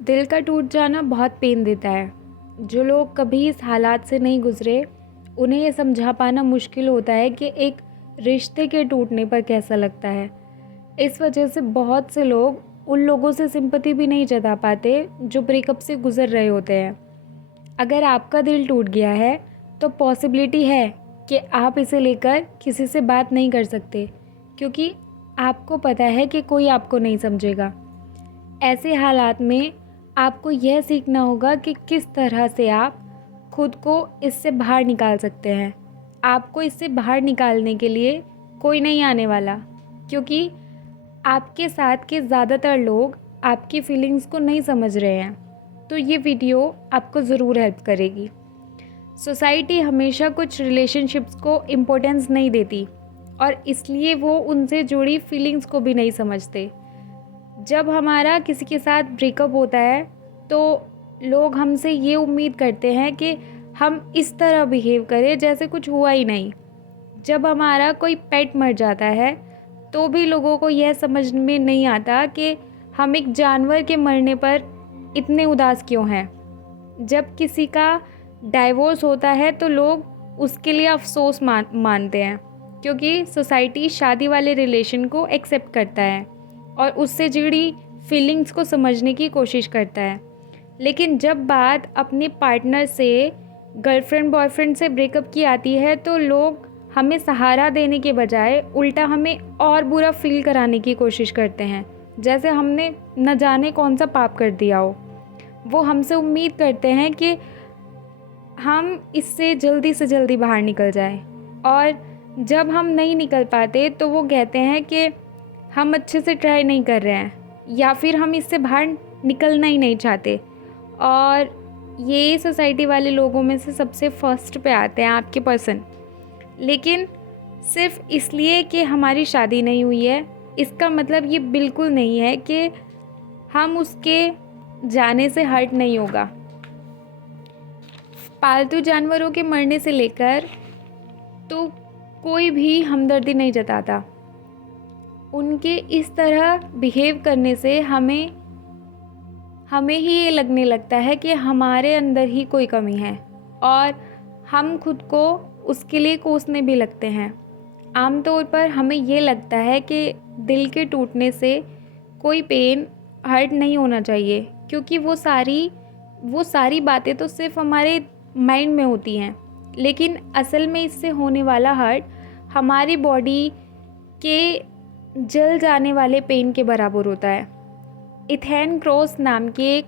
दिल का टूट जाना बहुत पेन देता है। जो लोग कभी इस हालात से नहीं गुजरे, उन्हें ये समझा पाना मुश्किल होता है कि एक रिश्ते के टूटने पर कैसा लगता है। इस वजह से बहुत से लोग उन लोगों से सिंपैथी भी नहीं जता पाते जो ब्रेकअप से गुजर रहे होते हैं। अगर आपका दिल टूट गया है तो पॉसिबिलिटी है कि आप इसे लेकर किसी से बात नहीं कर सकते, क्योंकि आपको पता है कि कोई आपको नहीं समझेगा। ऐसे हालात में आपको यह सीखना होगा कि किस तरह से आप खुद को इससे बाहर निकाल सकते हैं। आपको इससे बाहर निकालने के लिए कोई नहीं आने वाला, क्योंकि आपके साथ के ज़्यादातर लोग आपकी फीलिंग्स को नहीं समझ रहे हैं। तो ये वीडियो आपको ज़रूर हेल्प करेगी। सोसाइटी हमेशा कुछ रिलेशनशिप्स को इम्पोर्टेंस नहीं देती और इसलिए वो उनसे जुड़ी फीलिंग्स को भी नहीं समझते। जब हमारा किसी के साथ ब्रेकअप होता है तो लोग हमसे ये उम्मीद करते हैं कि हम इस तरह बिहेव करें जैसे कुछ हुआ ही नहीं। जब हमारा कोई पेट मर जाता है तो भी लोगों को यह समझ में नहीं आता कि हम एक जानवर के मरने पर इतने उदास क्यों हैं। जब किसी का डाइवोर्स होता है तो लोग उसके लिए अफसोस मानते हैं, क्योंकि सोसाइटी शादी वाले रिलेशन को एक्सेप्ट करता है और उससे जुड़ी फीलिंग्स को समझने की कोशिश करता है। लेकिन जब बात अपने पार्टनर से, गर्लफ्रेंड बॉयफ्रेंड से ब्रेकअप की आती है तो लोग हमें सहारा देने के बजाय उल्टा हमें और बुरा फील कराने की कोशिश करते हैं, जैसे हमने न जाने कौन सा पाप कर दिया हो। वो हमसे उम्मीद करते हैं कि हम इससे जल्दी से जल्दी बाहर निकल जाएं, और जब हम नहीं निकल पाते तो वो कहते हैं कि हम अच्छे से ट्राई नहीं कर रहे हैं, या फिर हम इससे बाहर निकलना ही नहीं चाहते। और ये सोसाइटी वाले लोगों में से सबसे फर्स्ट पे आते हैं आपके पर्सन। लेकिन सिर्फ इसलिए कि हमारी शादी नहीं हुई है, इसका मतलब ये बिल्कुल नहीं है कि हम उसके जाने से हर्ट नहीं होगा। पालतू जानवरों के मरने से लेकर तो कोई भी हमदर्दी नहीं जताता। उनके इस तरह बिहेव करने से हमें ही ये लगने लगता है कि हमारे अंदर ही कोई कमी है और हम खुद को उसके लिए कोसने भी लगते हैं। आमतौर पर हमें ये लगता है कि दिल के टूटने से कोई पेन, हर्ट नहीं होना चाहिए, क्योंकि वो सारी बातें तो सिर्फ हमारे माइंड में होती हैं। लेकिन असल में इससे होने वाला हर्ट हमारी बॉडी के जल जाने वाले पेन के बराबर होता है। इथेन क्रॉस नाम के एक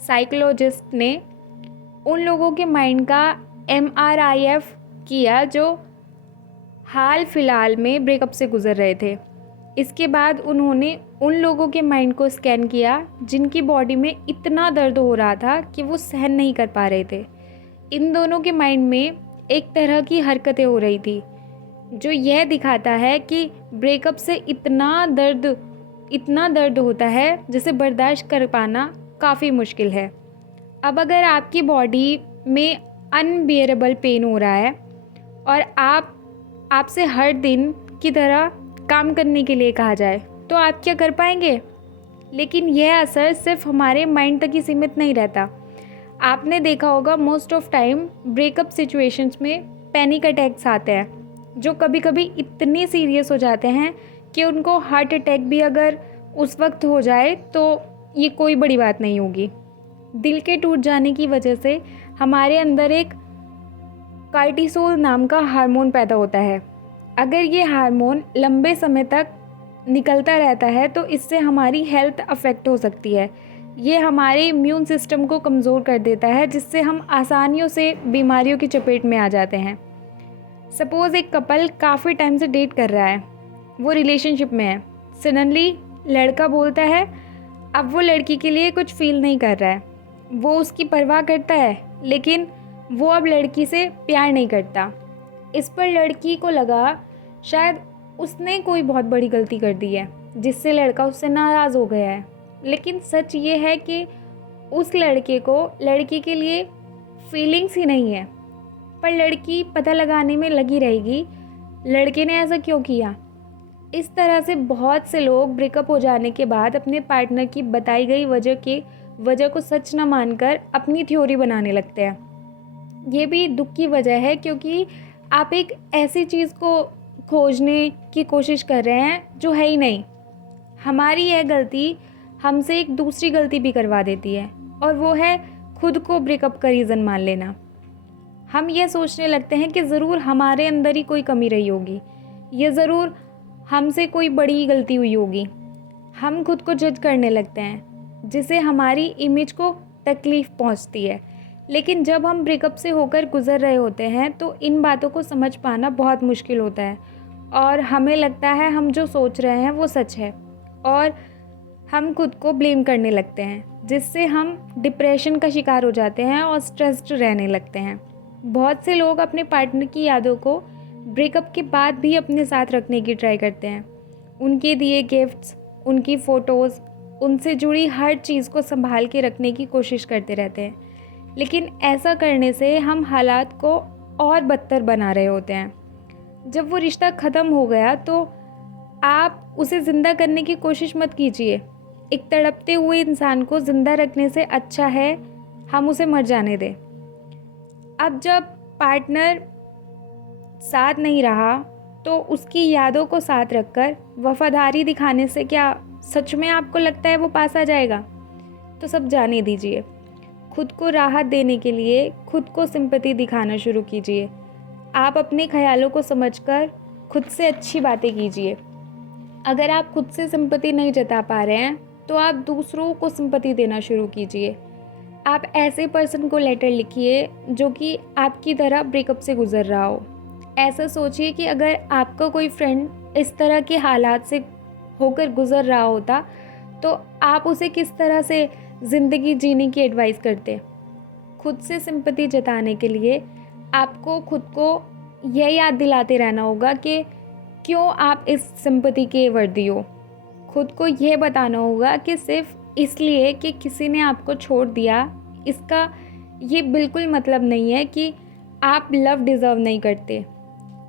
साइकोलॉजिस्ट ने उन लोगों के माइंड का MRIF किया जो हाल फिलहाल में ब्रेकअप से गुजर रहे थे। इसके बाद उन्होंने उन लोगों के माइंड को स्कैन किया जिनकी बॉडी में इतना दर्द हो रहा था कि वो सहन नहीं कर पा रहे थे। इन दोनों के माइंड में एक तरह की हरकतें हो रही थी जो यह दिखाता है कि ब्रेकअप से इतना दर्द होता है जिसे बर्दाश्त कर पाना काफ़ी मुश्किल है। अब अगर आपकी बॉडी में अनबियरेबल पेन हो रहा है और आपसे हर दिन की तरह काम करने के लिए कहा जाए तो आप क्या कर पाएंगे? लेकिन यह असर सिर्फ हमारे माइंड तक ही सीमित नहीं रहता। आपने देखा होगा most of time breakup situations में पैनिक अटैक्स आते हैं जो कभी कभी इतने सीरियस हो जाते हैं कि उनको हार्ट अटैक भी अगर उस वक्त हो जाए तो ये कोई बड़ी बात नहीं होगी। दिल के टूट जाने की वजह से हमारे अंदर एक कार्टिसोल नाम का हार्मोन पैदा होता है। अगर ये हार्मोन लंबे समय तक निकलता रहता है तो इससे हमारी हेल्थ अफेक्ट हो सकती है। ये हमारे इम्यून सिस्टम को कमज़ोर कर देता है, जिससे हम आसानियों से बीमारियों की चपेट में आ जाते हैं। सपोज़ एक कपल काफ़ी टाइम से डेट कर रहा है, वो रिलेशनशिप में है। सडनली लड़का बोलता है अब वो लड़की के लिए कुछ फील नहीं कर रहा है। वो उसकी परवाह करता है, लेकिन वो अब लड़की से प्यार नहीं करता। इस पर लड़की को लगा शायद उसने कोई बहुत बड़ी गलती कर दी है जिससे लड़का उससे नाराज़ हो गया है। लेकिन सच ये है कि उस लड़के को लड़की के लिए फीलिंग्स ही नहीं है, पर लड़की पता लगाने में लगी रहेगी लड़के ने ऐसा क्यों किया। इस तरह से बहुत से लोग ब्रेकअप हो जाने के बाद अपने पार्टनर की बताई गई वजह के वजह को सच ना मानकर अपनी थ्योरी बनाने लगते हैं। ये भी दुख की वजह है, क्योंकि आप एक ऐसी चीज़ को खोजने की कोशिश कर रहे हैं जो है ही नहीं। हमारी यह गलती हमसे एक दूसरी गलती भी करवा देती है, और वो है खुद को ब्रेकअप का रीज़न मान लेना। हम ये सोचने लगते हैं कि ज़रूर हमारे अंदर ही कोई कमी रही होगी, ये ज़रूर हमसे कोई बड़ी गलती हुई होगी। हम खुद को जज करने लगते हैं, जिससे हमारी इमेज को तकलीफ़ पहुंचती है। लेकिन जब हम ब्रेकअप से होकर गुज़र रहे होते हैं तो इन बातों को समझ पाना बहुत मुश्किल होता है, और हमें लगता है हम जो सोच रहे हैं वो सच है, और हम खुद को ब्लेम करने लगते हैं, जिससे हम डिप्रेशन का शिकार हो जाते हैं और स्ट्रेस्ड रहने लगते हैं। बहुत से लोग अपने पार्टनर की यादों को ब्रेकअप के बाद भी अपने साथ रखने की ट्राई करते हैं। उनके दिए गिफ्ट्स, उनकी फ़ोटोज़, उनसे जुड़ी हर चीज़ को संभाल के रखने की कोशिश करते रहते हैं। लेकिन ऐसा करने से हम हालात को और बदतर बना रहे होते हैं। जब वो रिश्ता ख़त्म हो गया तो आप उसे ज़िंदा करने की कोशिश मत कीजिए। एक तड़पते हुए इंसान को ज़िंदा रखने से अच्छा है हम उसे मर जाने दें। अब जब पार्टनर साथ नहीं रहा तो उसकी यादों को साथ रखकर वफादारी दिखाने से क्या सच में आपको लगता है वो पास आ जाएगा? तो सब जाने दीजिए। खुद को राहत देने के लिए खुद को सिंपैथी दिखाना शुरू कीजिए। आप अपने ख्यालों को समझकर खुद से अच्छी बातें कीजिए। अगर आप खुद से सिंपैथी नहीं जता पा रहे हैं तो आप दूसरों को सिंपैथी देना शुरू कीजिए। आप ऐसे पर्सन को लेटर लिखिए जो कि आपकी तरह ब्रेकअप से गुजर रहा हो। ऐसा सोचिए कि अगर आपका कोई फ्रेंड इस तरह के हालात से होकर गुजर रहा होता तो आप उसे किस तरह से ज़िंदगी जीने की एडवाइस करते। खुद से सिंपैथी जताने के लिए आपको खुद को यह याद दिलाते रहना होगा कि क्यों आप इस सिंपैथी के वर्दी हो। खुद को यह बताना होगा कि सिर्फ इसलिए कि किसी ने आपको छोड़ दिया, इसका ये बिल्कुल मतलब नहीं है कि आप लव डिज़र्व नहीं करते।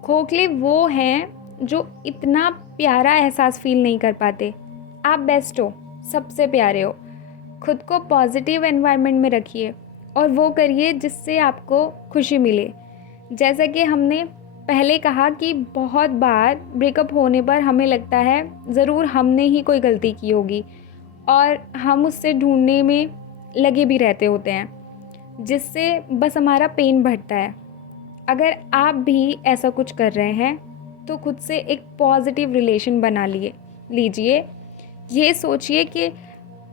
खोखले वो हैं जो इतना प्यारा एहसास फील नहीं कर पाते। आप बेस्ट हो, सबसे प्यारे हो। खुद को पॉजिटिव एनवायरनमेंट में रखिए और वो करिए जिससे आपको खुशी मिले। जैसा कि हमने पहले कहा कि बहुत बार ब्रेकअप होने पर हमें लगता है ज़रूर हमने ही कोई गलती की होगी, और हम उससे ढूंढने में लगे भी रहते होते हैं, जिससे बस हमारा पेन बढ़ता है। अगर आप भी ऐसा कुछ कर रहे हैं तो खुद से एक पॉजिटिव रिलेशन बना लीजिए। ये सोचिए कि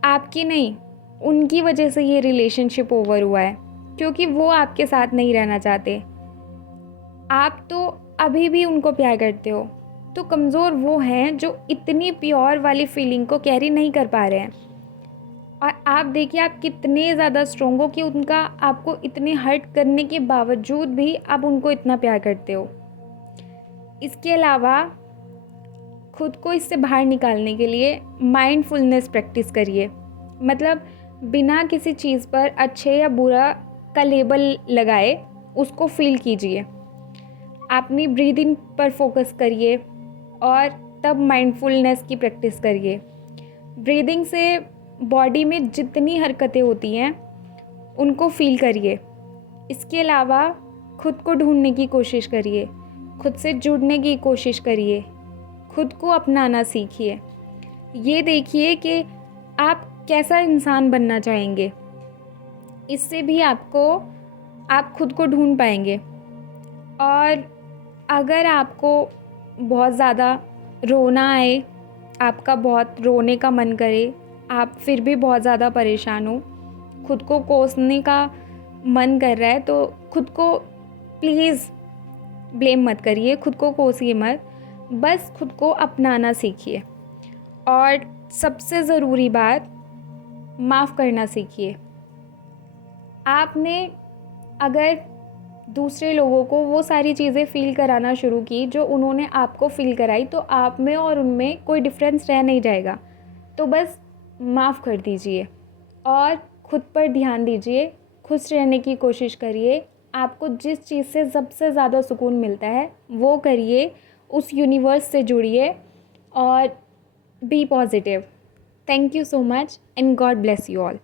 आपकी नहीं, उनकी वजह से ये रिलेशनशिप ओवर हुआ है, क्योंकि वो आपके साथ नहीं रहना चाहते। आप तो अभी भी उनको प्यार करते हो। तो कमज़ोर वो हैं जो इतनी प्योर वाली फीलिंग को कैरी नहीं कर पा रहे हैं। और आप देखिए आप कितने ज़्यादा स्ट्रॉन्ग हो कि उनका आपको इतने हर्ट करने के बावजूद भी आप उनको इतना प्यार करते हो। इसके अलावा खुद को इससे बाहर निकालने के लिए माइंडफुलनेस प्रैक्टिस करिए। मतलब बिना किसी चीज़ पर अच्छे या बुरा का लेबल लगाए उसको फील कीजिए। अपनी ब्रीदिंग पर फोकस करिए और तब माइंडफुलनेस की प्रैक्टिस करिए। ब्रीदिंग से बॉडी में जितनी हरकतें होती हैं उनको फील करिए। इसके अलावा खुद को ढूंढने की कोशिश करिए, खुद से जुड़ने की कोशिश करिए, खुद को अपनाना सीखिए। ये देखिए कि आप कैसा इंसान बनना चाहेंगे। इससे भी आप खुद को ढूंढ पाएंगे। और अगर आपको बहुत ज़्यादा रोना आए, आपका बहुत रोने का मन करे, आप फिर भी बहुत ज़्यादा परेशान हो, खुद को कोसने का मन कर रहा है, तो खुद को प्लीज़ ब्लेम मत करिए, खुद को कोसिए मत, बस खुद को अपनाना सीखिए। और सबसे ज़रूरी बात, माफ़ करना सीखिए। आपने अगर दूसरे लोगों को वो सारी चीज़ें फ़ील कराना शुरू की जो उन्होंने आपको फ़ील कराई, तो आप में और उनमें कोई डिफरेंस रह नहीं जाएगा। तो बस माफ़ कर दीजिए और खुद पर ध्यान दीजिए, खुश रहने की कोशिश करिए। आपको जिस चीज़ से सबसे ज़्यादा सुकून मिलता है वो करिए, उस यूनिवर्स से जुड़िए और be positive. Thank you so much and God bless you all.